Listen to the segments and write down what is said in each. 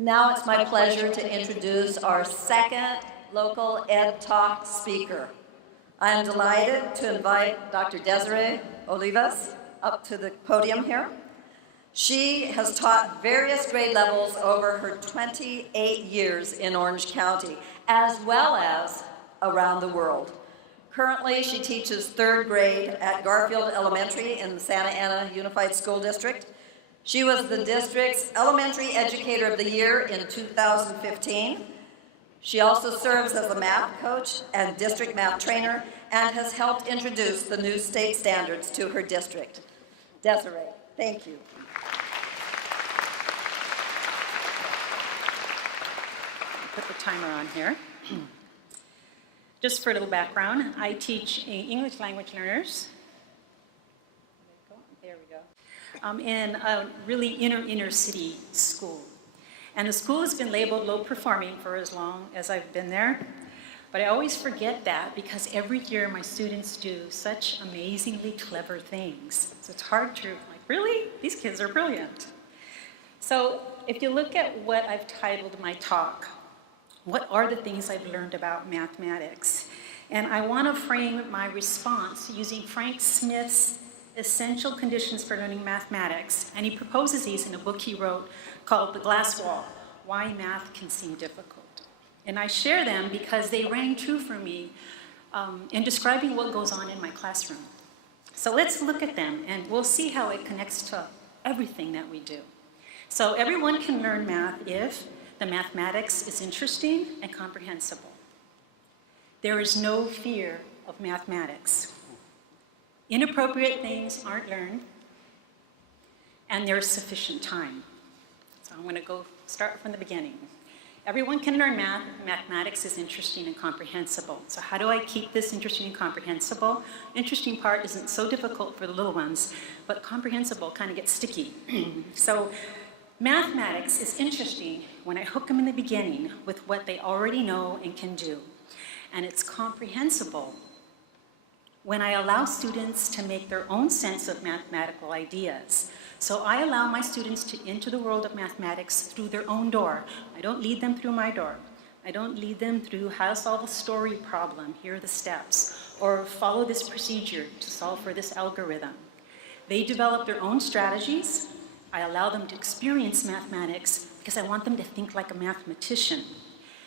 Now it's my pleasure to introduce our second local EdTalk speaker. I am delighted to invite Dr. Desiree Olivas up to the podium here. She has taught various grade levels over her 28 years in Orange County, as well as around the world. Currently, she teaches third grade at Garfield Elementary in the Santa Ana Unified School District. She was the district's Elementary Educator of the Year in 2015. She also serves as a math coach and district math trainer and has helped introduce the new state standards to her district. Desiree, thank you. Put the timer on here. Just for a little background, I teach English language learners. There we go. In a really inner city school. And the school has been labeled low performing for as long as I've been there. But I always forget that because every year my students do such amazingly clever things. So it's hard to, like, really? These kids are brilliant. So if you look at what I've titled my talk, what are the things I've learned about mathematics? And I want to frame my response using Frank Smith's Essential Conditions for Learning Mathematics. And he proposes these in a book he wrote called The Glass Wall, Why Math Can Seem Difficult. And I share them because they rang true for me in describing what goes on in my classroom. So let's look at them and we'll see how it connects to everything that we do. So everyone can learn math if the mathematics is interesting and comprehensible. There is no fear of mathematics. Inappropriate things aren't learned, and there's sufficient time. So I'm going to start from the beginning. Everyone can learn math. Mathematics is interesting and comprehensible. So how do I keep this interesting and comprehensible? Interesting part isn't so difficult for the little ones, but comprehensible kind of gets sticky. So mathematics is interesting when I hook them in the beginning with what they already know and can do. And it's comprehensible when I allow students to make their own sense of mathematical ideas. So I allow my students to enter the world of mathematics through their own door. I don't lead them through my door. I don't lead them through how to solve a story problem, here are the steps, or follow this procedure to solve for this algorithm. They develop their own strategies. I allow them to experience mathematics because I want them to think like a mathematician.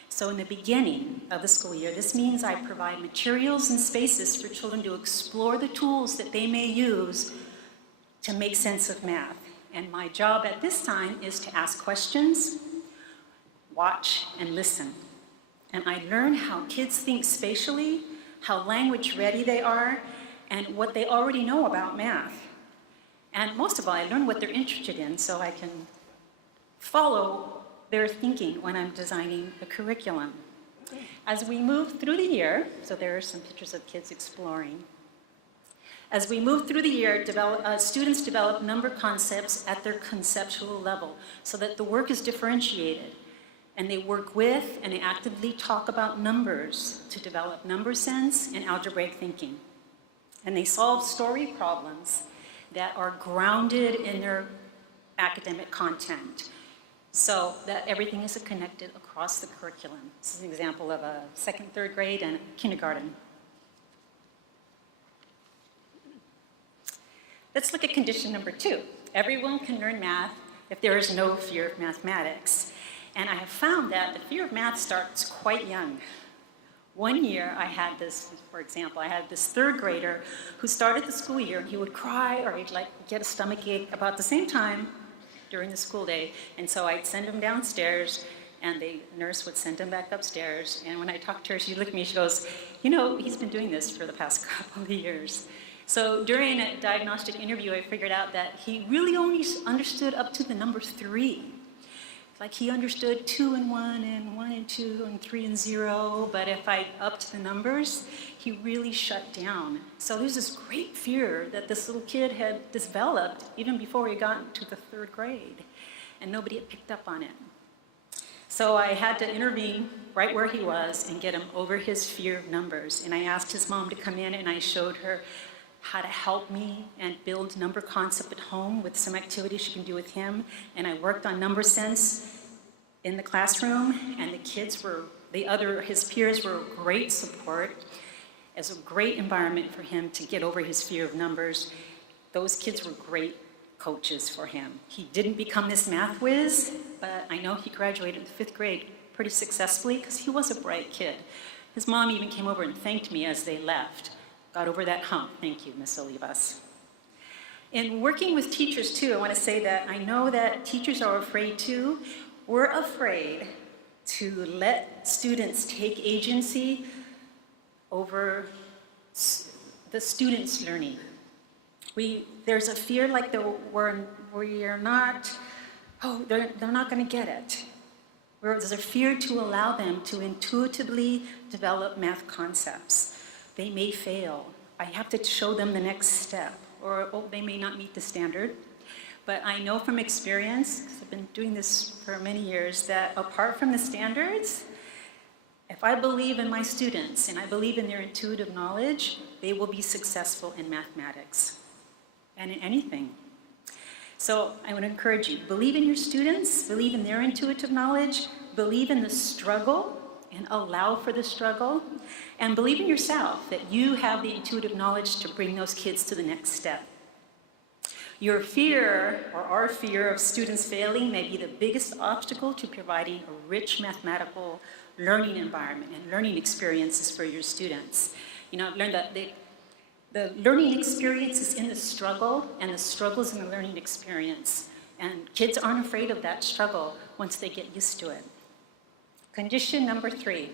So in the beginning of the school year, this means I provide materials and spaces for children to explore the tools that they may use to make sense of math. And my job at this time is to ask questions, watch, and listen. And I learn how kids think spatially, how language ready they are, and what they already know about math. And most of all, I learn what they're interested in so I can follow their thinking when I'm designing the curriculum. As we move through the year, so there are some pictures of kids exploring. As we move through the year, students develop number concepts at their conceptual level so that the work is differentiated. And they work with and they actively talk about numbers to develop number sense and algebraic thinking. And they solve story problems that are grounded in their academic content so that everything is connected across the curriculum. This is an example of a second, third grade and kindergarten. Let's look at condition number 2. Everyone can learn math if there is no fear of mathematics. And I have found that the fear of math starts quite young. One year I had this, for example, I had this third grader who started the school year and he would cry or he'd get a stomach ache about the same time during the school day. And so I'd send him downstairs and the nurse would send him back upstairs. And when I talked to her, she looked at me, she goes, you know, he's been doing this for the past couple of years. So during a diagnostic interview, I figured out that he really only understood up to the number 3. Like he understood 2 and 1 and 1 and 2 and 3 and 0, but if I upped the numbers, he really shut down. So there's this great fear that this little kid had developed even before he got to the 3rd grade, and nobody had picked up on it. So I had to intervene right where he was and get him over his fear of numbers. And I asked his mom to come in and I showed her how to help me and build number concept at home with some activities she can do with him. And I worked on number sense in the classroom, and his peers were great support. It was a great environment for him to get over his fear of numbers. Those kids were great coaches for him. He didn't become this math whiz, but I know he graduated in the 5th grade pretty successfully because he was a bright kid. His mom even came over and thanked me as they left. Got over that hump. Thank you, Ms. Olivas. In working with teachers too, I want to say that I know that teachers are afraid too. We're afraid to let students take agency over the students' learning. There's a fear like they're not going to get it. There's a fear to allow them to intuitively develop math concepts. They may fail. I have to show them the next step, or they may not meet the standard. But I know from experience, because I've been doing this for many years, that apart from the standards, if I believe in my students and I believe in their intuitive knowledge, they will be successful in mathematics and in anything. So I want to encourage you, believe in your students, believe in their intuitive knowledge, believe in the struggle and allow for the struggle, and believe in yourself that you have the intuitive knowledge to bring those kids to the next step. Your fear, or our fear of students failing, may be the biggest obstacle to providing a rich mathematical learning environment and learning experiences for your students. You know, I've learned that the learning experience is in the struggle, and the struggle is in the learning experience. And kids aren't afraid of that struggle once they get used to it. Condition number 3.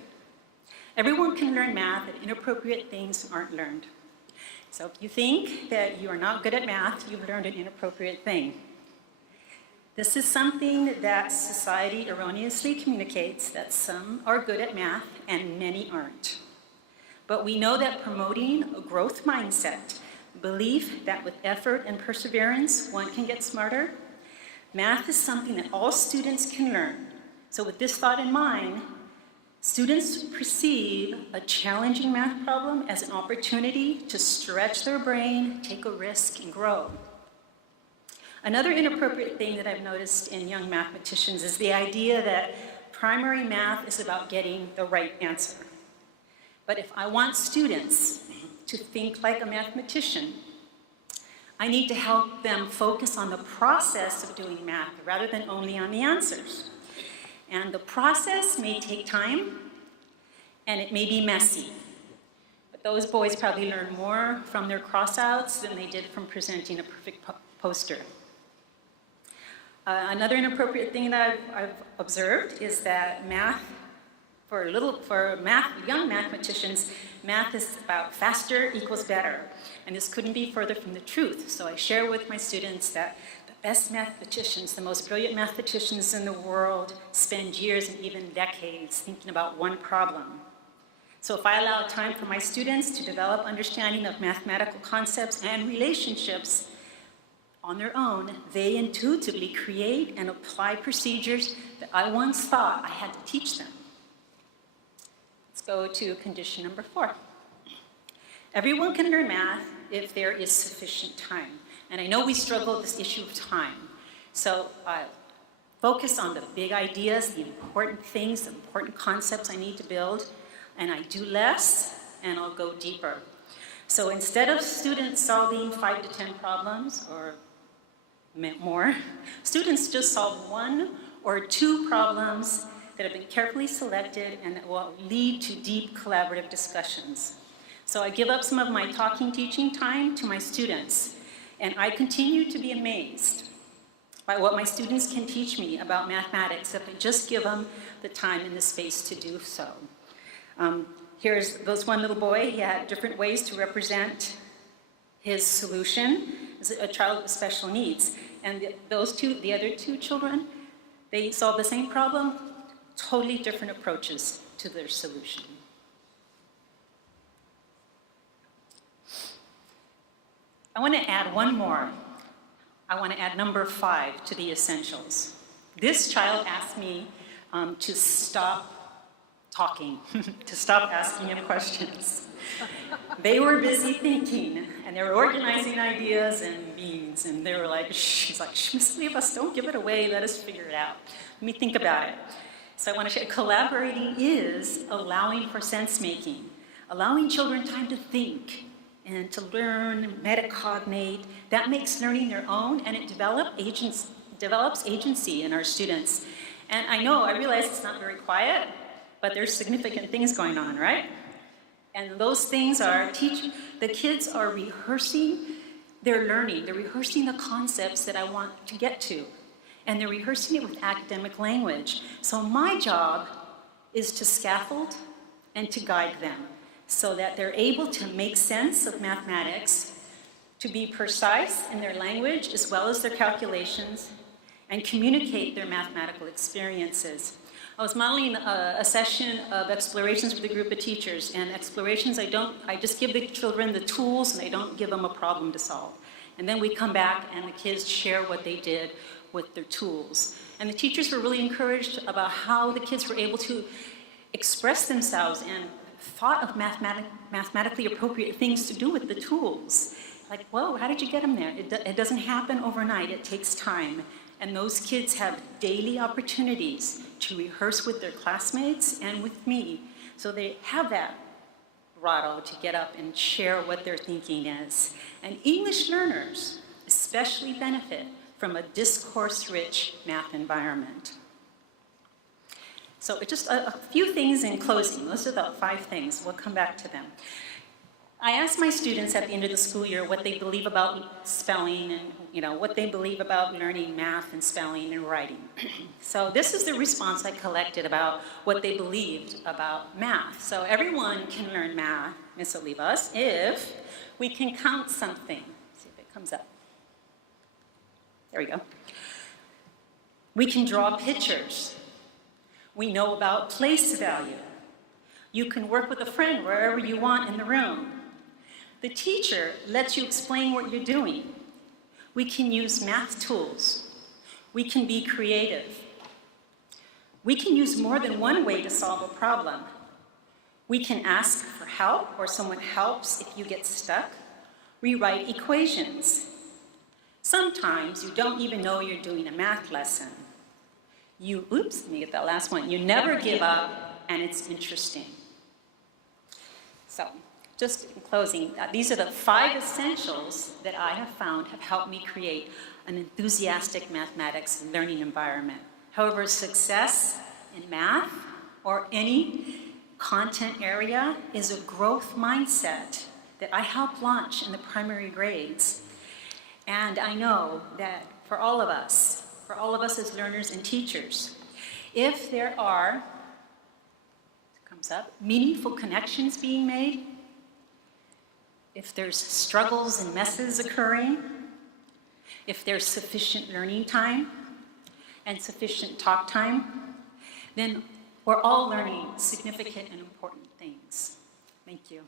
Everyone can learn math, and inappropriate things aren't learned. So if you think that you are not good at math, you've learned an inappropriate thing. This is something that society erroneously communicates, that some are good at math and many aren't. But we know that promoting a growth mindset, belief that with effort and perseverance, one can get smarter, math is something that all students can learn. So with this thought in mind, students perceive a challenging math problem as an opportunity to stretch their brain, take a risk, and grow. Another inappropriate thing that I've noticed in young mathematicians is the idea that primary math is about getting the right answer. But if I want students to think like a mathematician, I need to help them focus on the process of doing math rather than only on the answers. And the process may take time, and it may be messy. But those boys probably learn more from their crossouts than they did from presenting a perfect poster. Another inappropriate thing that I've observed is that young mathematicians, math is about faster equals better. And this couldn't be further from the truth. So I share with my students that the best mathematicians, the most brilliant mathematicians in the world, spend years and even decades thinking about one problem. So if I allow time for my students to develop understanding of mathematical concepts and relationships on their own, they intuitively create and apply procedures that I once thought I had to teach them. Let's go to condition number 4. Everyone can learn math if there is sufficient time. And I know we struggle with this issue of time. So focus on the big ideas, the important things, the important concepts I need to build, and I do less, and I'll go deeper. So instead of students solving 5 to 10 problems, or more, students just solve 1 or 2 problems that have been carefully selected and that will lead to deep collaborative discussions. So I give up some of my talking, teaching time to my students, and I continue to be amazed by what my students can teach me about mathematics if I just give them the time and the space to do so. There's one little boy. He had different ways to represent his solution as a child with special needs. And the other 2 children, they solved the same problem, totally different approaches to their solution. I want to add one more. I want to add number 5 to the essentials. This child asked me to stop talking, to stop asking him questions. They were busy thinking, and they were organizing ideas and beans, and they were like, shh. He's like, shh, Miss Olivas, don't give it away, let us figure it out. Let me think about it. So I want to share, collaborating is allowing for sense-making, allowing children time to think and to learn, metacognate. That makes learning their own, and it develops agency in our students. And I realize it's not very quiet, but there's significant things going on, right? And those things are the kids are rehearsing their learning. They're rehearsing the concepts that I want to get to. And they're rehearsing it with academic language. So my job is to scaffold and to guide them so that they're able to make sense of mathematics, to be precise in their language as well as their calculations, and communicate their mathematical experiences. I was modeling a session of explorations with a group of teachers, and explorations, I just give the children the tools and I don't give them a problem to solve. And then we come back and the kids share what they did with their tools. And the teachers were really encouraged about how the kids were able to express themselves and thought of mathematically appropriate things to do with the tools. Like, whoa, how did you get them there? It doesn't happen overnight, it takes time. And those kids have daily opportunities to rehearse with their classmates and with me. So they have that grotto to get up and share what their thinking is. And English learners especially benefit from a discourse-rich math environment. So just a few things in closing. Those are about 5 things. We'll come back to them. I asked my students at the end of the school year what they believe about spelling and what they believe about learning math and spelling and writing. So this is the response I collected about what they believed about math. So everyone can learn math, Miss Olivas, if we can count something. Let's see if it comes up. There we go. We can draw pictures. We know about place value. You can work with a friend wherever you want in the room. The teacher lets you explain what you're doing. We can use math tools. We can be creative. We can use more than one way to solve a problem. We can ask for help, or someone helps if you get stuck. Rewrite equations. Sometimes you don't even know you're doing a math lesson. Let me get that last one. You never give up, and it's interesting. So, just in closing, these are the 5 essentials that I have found have helped me create an enthusiastic mathematics learning environment. However, success in math or any content area is a growth mindset that I help launch in the primary grades. And I know that for all of us as learners and teachers, if there are, meaningful connections being made, if there's struggles and messes occurring, if there's sufficient learning time and sufficient talk time, then we're all learning significant and important things. Thank you.